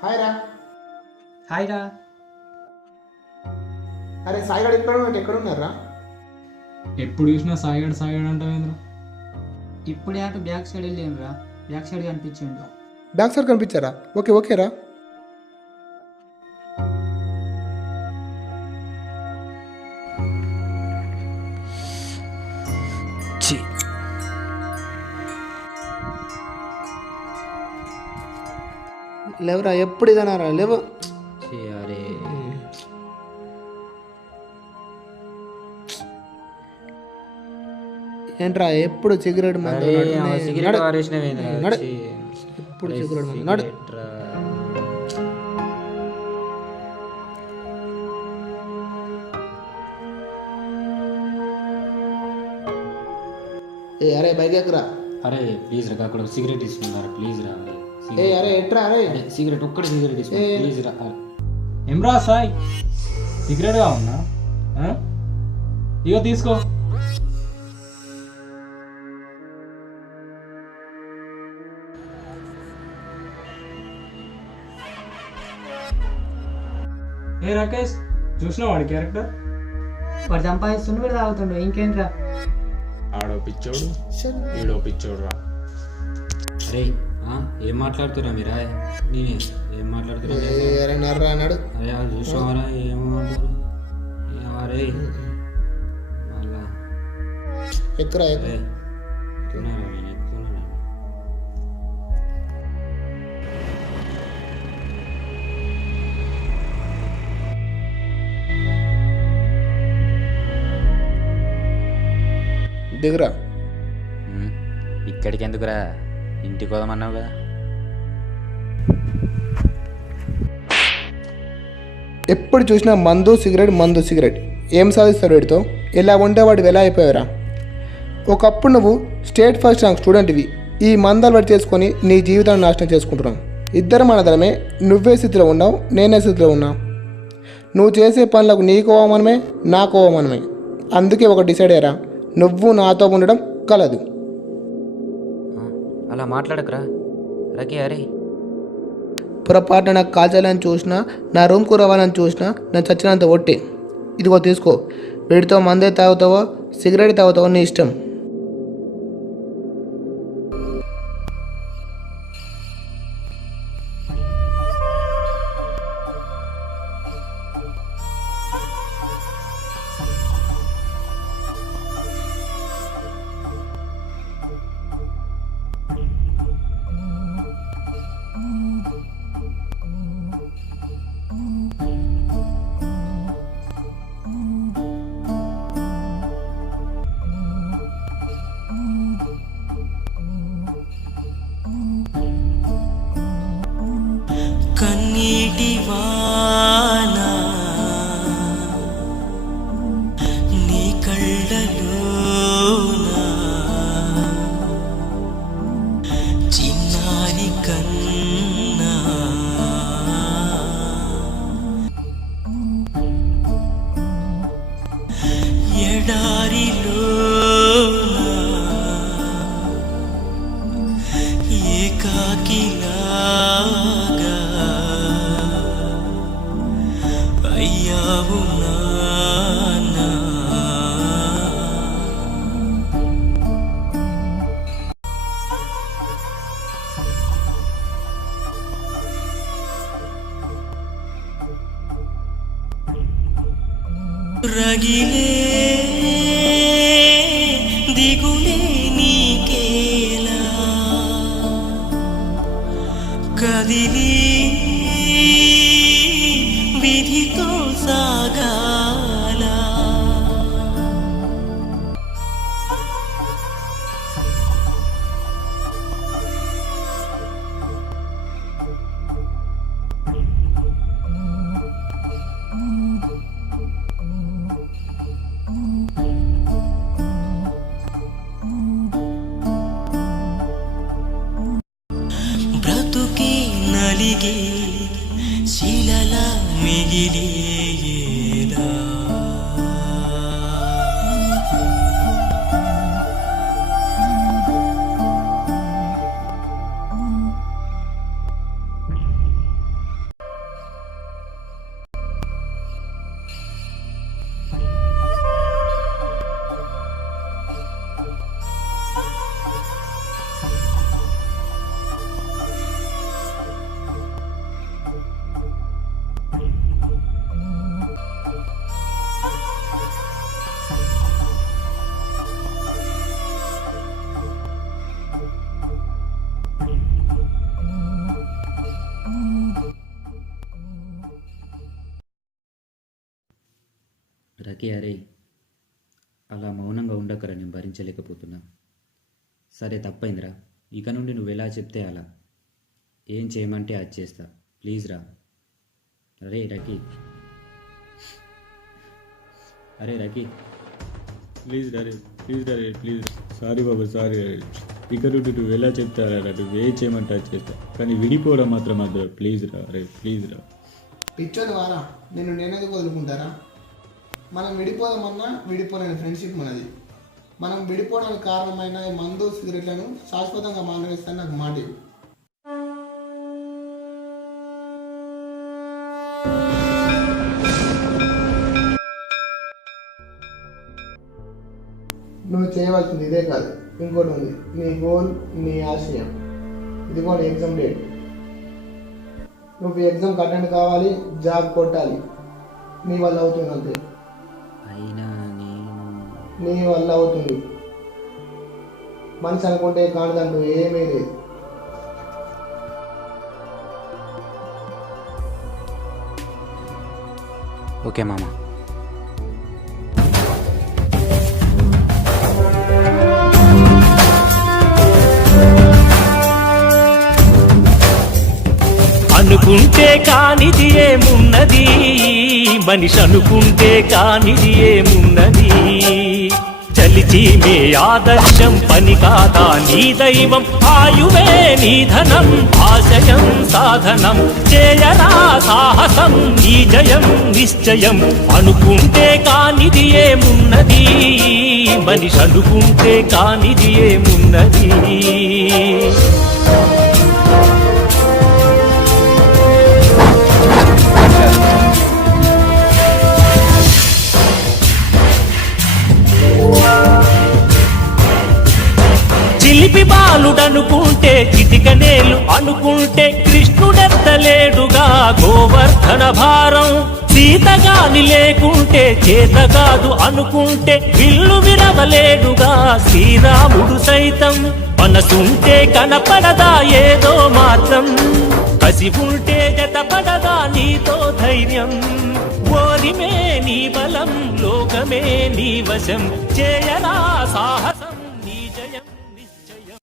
Hi రా. Hi రా. అరే సాయిగాడు ఎక్కడ ఉన్నారా? ఎప్పుడు చూసినా సాయిగాడు సాయిగాడు అంటావేంద్ర? ఇప్పుడే అటు బ్యాక్ సైడ్ వెళ్ళాను రా, బ్యాక్ సైడ్ కనిపించిండు. బ్యాక్ సైడ్ కనిపించారా? ఓకే ఓకే రా. లేవరా, ఎప్పుడు ఇదనారా? లేవు. అరే ఏంట్రా ఎప్పుడు సిగరెట్ మందు సిగరెట్ వారేసినవేంద్రా? నడు. ఎప్పుడు సిగరెట్ మందు నడు. ఏ అరే బైక్ ఎక్కురా. అరే ప్లీజ్ రా, అక్కడ సిగరెట్ ఇస్తున్నారు ప్లీజ్ రా. ఏ అరే ఎట్రా అరే. సిగరెట్ ఒక్కటి సిగరెట్ ఇస్తున్నా ప్లీజ్ రా. ఏమ్రా సాయి, సిగరెట్ కావన్నా? ఇగో తీసుకో. ఏ రాకేష్, చూసినావు వాడి క్యారెక్టర్? వాడు సంపాదిస్తుండు, వీడు తాగుతుండు, ఇంకేంట్రా? ఆడో పిచ్చోడు, ఈడో పిచ్చోడు రా. అరే ఏం మాట్లాడుతురా మీరా? నేనే ఏం మాట్లాడుతురా? అరే నర్రా నడు. అరే అది చూసావరా ఏమంటారు? అరే మళ్ళా ఎక్కురా అరే ఎక్కుతున్నారా? నేను ఎక్కుతున్నారా? దిగురా. ఇక్కడికి ఎందుకురా? ఇంటికి పోదామన్నావు కదా. ఎప్పుడు చూసినా మందు సిగరెట్ ఏం సాధిస్తాడు వీడితో? ఇలా ఉండేవాడు ఎలా అయిపోయారా? ఒకప్పుడు నువ్వు స్టేట్ ఫస్ట్ ర్యాంక్ స్టూడెంట్వి, ఈ మందాలు పడి చేసుకొని నీ జీవితాన్ని నాశనం చేసుకుంటున్నావు. ఇద్దరం అనదరమే, నువ్వే స్థితిలో ఉన్నావు, నేనే స్థితిలో ఉన్నా. నువ్వు చేసే పనులకు నీకు అవమానమే, నాకు అవమానమే. అందుకే ఒక డిసైడ్ అయ్యారా, నువ్వు నాతో ఉండడం కలదు. అలా మాట్లాడకరా రకి. అరే పొరపాటున నాకు కాల్చాలని చూసినా, నా రూమ్కు రావాలని చూసినా నేను చచ్చినంత ఒట్టే. ఇదిగో తీసుకో. వీడితో మందే తాగుతావో సిగరెట్ తాగుతావో నీ ఇష్టం. కన్నీటి వాన నీ కళ్ళలోన చిన్నారి కన్నా ఎడారిలోన ఏకాకిలాగా అయ్యావు నాన్నా. రగిలే దిగులే నీకేలా కదిలి విధితో సాగాల. బ్రతుకే నలిగే శిలలా మిగిలేలా లక్కీ అరే, అలా మౌనంగా ఉండకరా, నేను భరించలేకపోతున్నా. సరే తప్పైందిరా, ఇక నుండి నువ్వు ఎలా చెప్తే అలా, ఏం చేయమంటే అది చేస్తా. ప్లీజ్ రా. అరే రకీ, అరే రకీ, ప్లీజ్ రే, ప్లీజ్ రే, ప్లీజ్. సారీ బాబు, సారీ. ఇక నుండి నువ్వు ఎలా చెప్తారా, నువ్వు ఏం చేయమంటే అది చేస్తా, కానీ విడిపోవడం మాత్రం అద్దు. ప్లీజ్ రా రే, ప్లీజ్ రా. పిచ్చోని వారా, నేను నేనేది వదులుకుంటారా? మనం విడిపోదామన్నా విడిపోలేని ఫ్రెండ్షిప్ మనది. మనం విడిపోవడానికి కారణమైన ఈ మందు సిగరెట్లను శాశ్వతంగా మానేస్తాను నాకు మాట ఇవ్వు. నువ్వు చేయవలసింది ఇదే కాదు, ఇంకోటి ఉంది. నీ గోల్, నీ ఆశయం. ఇదిగో నీ ఎగ్జామ్ డేట్. నువ్వు ఎగ్జామ్ అటెండ్ కావాలి, జాబ్ కొట్టాలి. నీ వల్ల అవుతుంది అంతే. అయినా నీ వల్ల అవుతుంది. మనిషి అనుకుంటే కానిదంటూ ఏమీ లేదు. ఓకే మామ. అనుకుంటే కానిది ఏమున్నది, మనిషి అనుకుంటే కానిది ఏమున్నది. చలిచి మే ఆదర్శం పని కాదా నీ దైవం, ఆయువే నీ ధనం, ఆశయం సాధనం. చేయరా సాహసం, నీ జయం నిశ్చయం. అనుకుంటే కానిది ఏమున్నది, మనిషి అనుకుంటే కానిది ఏమున్నది. చిలిపి బాలుడనుకుంటే చిటికనేలు అనుకుంటే కృష్ణుడెత్తలేడుగా గోవర్ధన భారం. సీతగాని లేకుంటే చేత కాదు అనుకుంటే విల్లు విరవలేడుగా శ్రీరాముడు సైతం. మనసుంటే కనపడదా ఏదో మార్గం, కసి ఉంటే జతపడదా నీతో ధైర్యం. ఓరిమే నీ బలం, లోకమే నీ వశం. చేయరా సాహసం, నీ జయం నిశ్చయం.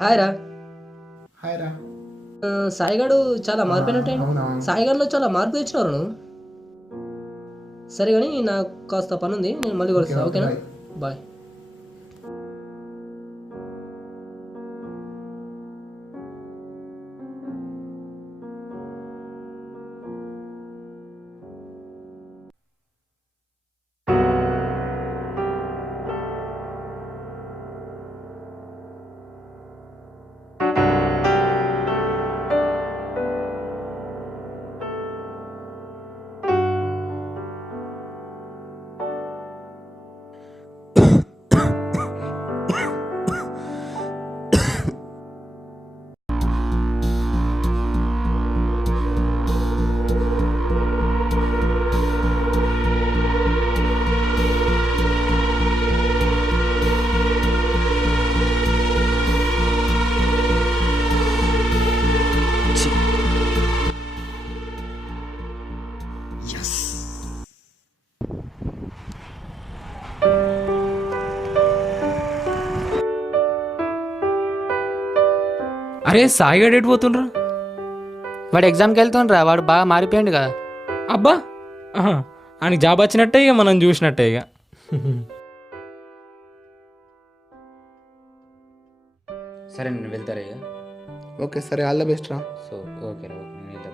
హాయ్ రా. హాయ్ రా. సాయిగాడు చాలా మారిపోయినట్టే. సాయిగాడులో చాలా మార్పు తెచ్చినారు నువ్వు. సరే కానీ నాకు కాస్త పని ఉంది, నేను మళ్ళీ కలుస్తాను. ఓకేనా? బాయ్. అరే సాయిగాడు ఎటు పోతుండ్రా? వాడు ఎగ్జామ్కి వెళ్తుండ్రా, వాడు బాగా మారిపోయాడు కదా. అబ్బా, ఆయనకి జాబ్ వచ్చినట్టే, ఇక మనం చూసినట్టే ఇక. సరే నేను వెళ్తారా ఇక? ఓకే సరే, ఆల్ ద బెస్ట్ రా. సో ఓకే రా, ఓకే, నేను వెళ్తా.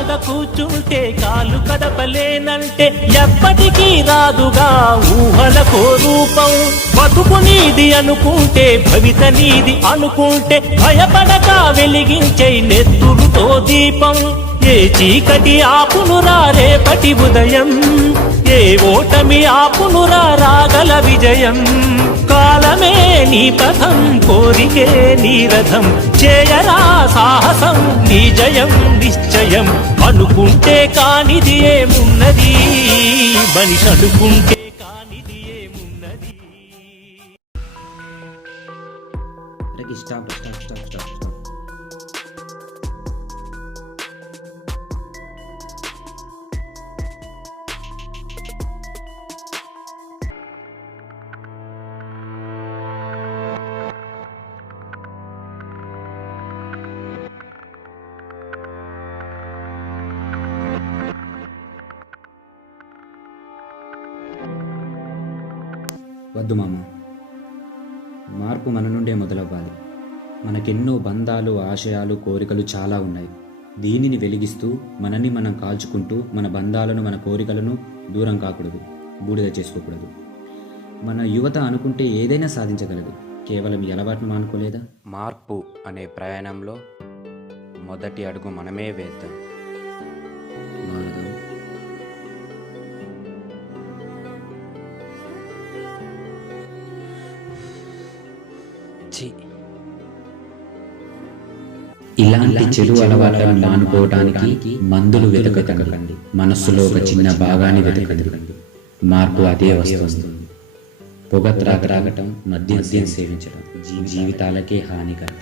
లాగా కూర్చుంటే కాలు కదపలేనంటే ఎప్పటికీ రాదుగా ఊహలకో రూపం. బతుకు నీది అనుకుంటే భవిత నీది అనుకుంటే భయపడక వెలిగించే నెత్తురుతో దీపం. ఏ చీకటి ఆపునురా రేపటి ఉదయం, ఏ ఓటమి ఆపునురా రాగల విజయం. కాలమే నీ పథం, కోరికే నీ రథం, చేయరా సాహసం నీ జయం నిశ్చయం. అనుకుంటే కానిది ఏమున్నది, మనిషి అనుకుంటే కానిది ఏమున్నది. Stop stop stop stop stop. వద్దు మామ, మార్పు మన నుండే మొదలవ్వాలి. మనకెన్నో బంధాలు, ఆశయాలు, కోరికలు చాలా ఉన్నాయి. దీనిని వెలిగిస్తూ మనల్ని మనం కాల్చుకుంటూ మన బంధాలను, మన కోరికలను దూరం కాకూడదు, బూడిద చేసుకోకూడదు. మన యువత అనుకుంటే ఏదైనా సాధించగలదు, కేవలం ఈ అలవాటును మానుకోలేదా? మార్పు అనే ప్రయాణంలో మొదటి అడుగు మనమే వేద్దాం. మారుదాం. ఇలాంటి చెడు అలవాట్లను మానుకోవడానికి మందులు వెతకకండి, మనస్సులో ఒక చిన్న భాగాన్ని వెతకండి. మార్పు అదే వస్తుంది. పొగ త్రాగటం, మద్యం సేవించడం జీవితాలకే హానికరం.